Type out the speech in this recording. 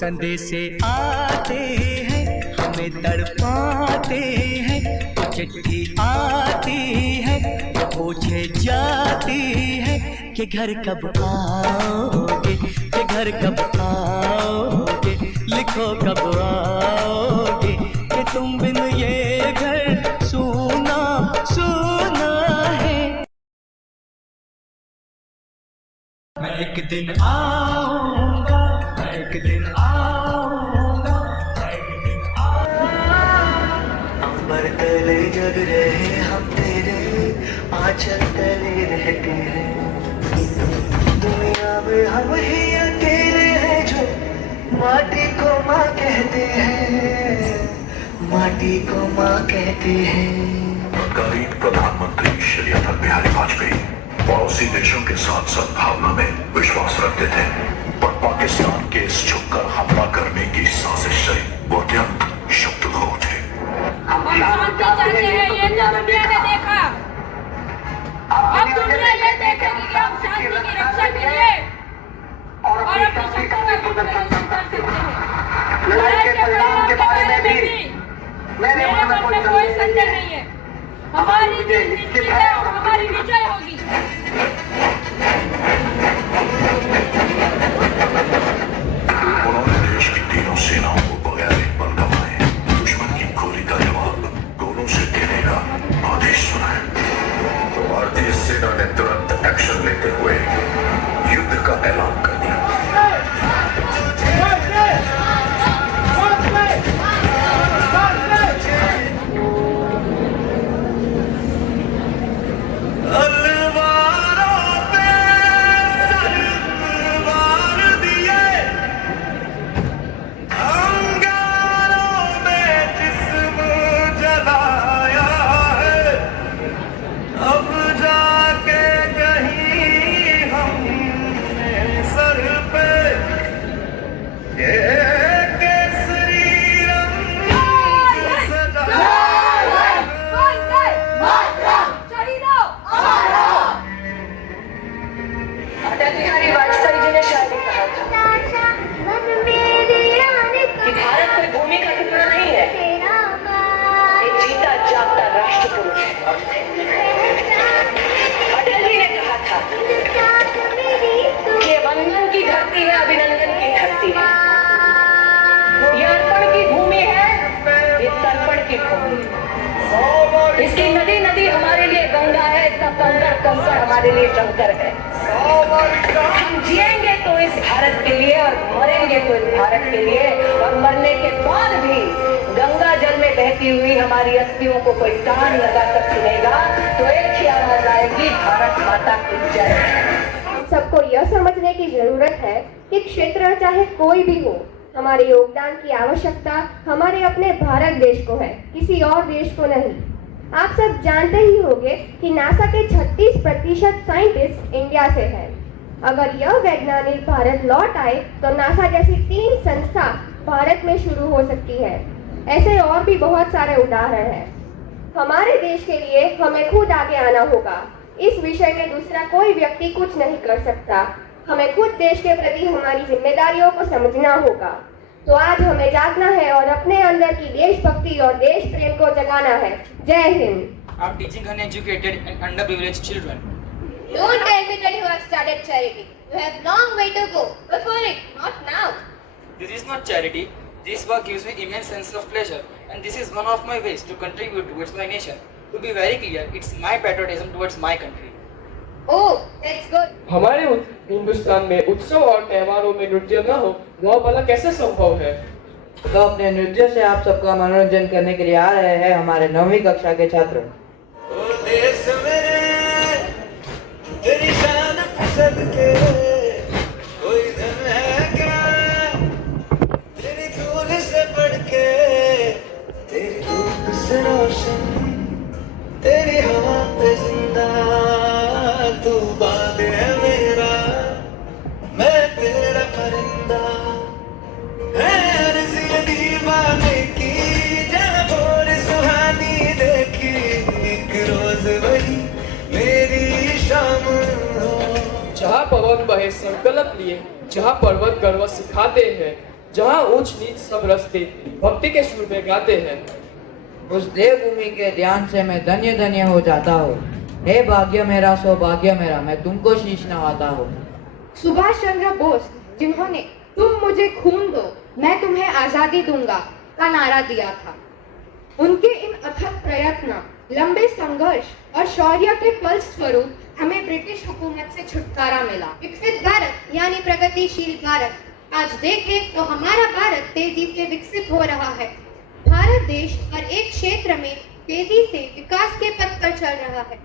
संदेशे आते हैं, हमें तड़पाते हैं। चिट्ठी आती है, पूछे जाती है कि घर कब आओगे, कि घर कब आओगे, लिखो कब आओगे, कि तुम बिन ये घर सूना सूना है। मैं एक दिन आऊंगा, मैं एक दिन आऊंगा, मैं एक दिन आऊंगा। अंबर तले जग रहे हम तेरे आंचल तले रहते हैं। दुनिया में हम ही अकेले हैं जो माटी को माँ कहते हैं, माटी को माँ कहते हैं। गरीब प्रधानमंत्री श्री अटल बिहारी वाजपेयी पड़ोसी देशों के साथ सद्भावना में विश्वास रखते थे, पर पाकिस्तान के इस झुककर हमला करने की साजिश से वो अत्यंत शत्रुघ्न थे। ये तो दुनिया ने देखा, अब दुनिया ये देखेगी कि हम शांति की रक्षा के लिए और अपनी शक्ति का प्रदर्शन कर सकते हैं। लड़ाई के परिणाम के बारे में भी मेरे मन में कोई संदेह नहीं है। हमारी जीत निश्चित है और हमारी विजय होगी। उन्होंने देश की तीनों सेनाओं को बगैर एक पल गंवाए दुश्मन की गोली का जवाब गोलों से देने का आदेश सुनाया। तो भारतीय सेना ने तुरंत एक्शन लेते हुए युद्ध का ऐलान कर दिया। इसकी नदी नदी हमारे लिए गंगा है, इसका कंकड़ कंकड़ हमारे लिए शंकर है। हम जिएंगे तो इस भारत के लिए और मरेंगे तो इस भारत के लिए, और मरने के बाद भी गंगा जल में बहती हुई हमारी अस्थियों को कोई कान लगाकर सुनेगा तो एक ही आवाज आएगी, भारत माता की जय। सबको यह समझने की जरूरत है कि क्षेत्र चाहे कोई भी हो, हमारे योगदान की आवश्यकता हमारे अपने भारत देश को है, किसी और देश को नहीं। आप सब जानते ही होंगे कि नासा के 36% साइंटिस्ट इंडिया से हैं। अगर यह वैज्ञानिक भारत लौट आए तो नासा जैसी 3 संस्था भारत में शुरू हो सकती है। ऐसे और भी बहुत सारे उदाहरण हैं। हमारे देश के लिए हमें खुद आगे आना होगा। इस विषय में दूसरा कोई व्यक्ति कुछ नहीं कर सकता। हमें खुद देश के प्रति हमारी जिम्मेदारियों को समझना होगा। तो आज हमें जागना है और अपने अंदर की देशभक्ति और देश प्रेम को जगाना है। जय Hind. I'm teaching uneducated and underprivileged children. Don't tell me that you have started charity. You have long way to go. Before it, not now. This is not charity. This work gives me immense sense of pleasure, and this is one of my ways to contribute towards my nation. To be very clear, it's my patriotism towards my country. Oh, that's good. हमारे हिंदुस्तान में उत्सव और त्योहारों में नृत्य न हो, वह भला कैसे संभव है? तो अपने नृत्य से आप सबका मनोरंजन करने के लिए आ रहे हैं हमारे 9वीं कक्षा के छात्र। तेरी शान सदके कोई धन है क्या, तेरी धूल से बढ़ के, तेरी धूप से रोशन, तेरी हवा पे जिंदा, तू बात है मेरा, मैं तेरा परिंदा, है अर्ज़ी दीवाने की, जहाँ भोर सुहानी देखी, एक रोज वही मेरी शाम हो। जहाँ पवन बहे संकल्प लिए, जहाँ पर्वत गर्व सिखाते हैं, जहाँ ऊंच नीच सब रस्ते भक्ति के सुर में गाते हैं। उस देवभूमि के ध्यान से मैं धन्य धन्य हो जाता हूँ। हे भाग्य मेरा सौभाग्य मेरा, मैं तुमको शीश नवाता हूँ। सुभाष चंद्र बोस, जिन्होंने तुम मुझे खून दो मैं तुम्हें आजादी दूंगा का नारा दिया था, उनके इन अथक प्रयत्न, लंबे संघर्ष और शौर्य के फलस्वरूप हमें ब्रिटिश हुकूमत से छुटकारा मिला। विकसित भारत यानी प्रगतिशील भारत। आज देखें तो हमारा भारत तेजी से विकसित हो रहा है। भारत देश हर एक क्षेत्र में तेजी से विकास के पथ पर चल रहा है।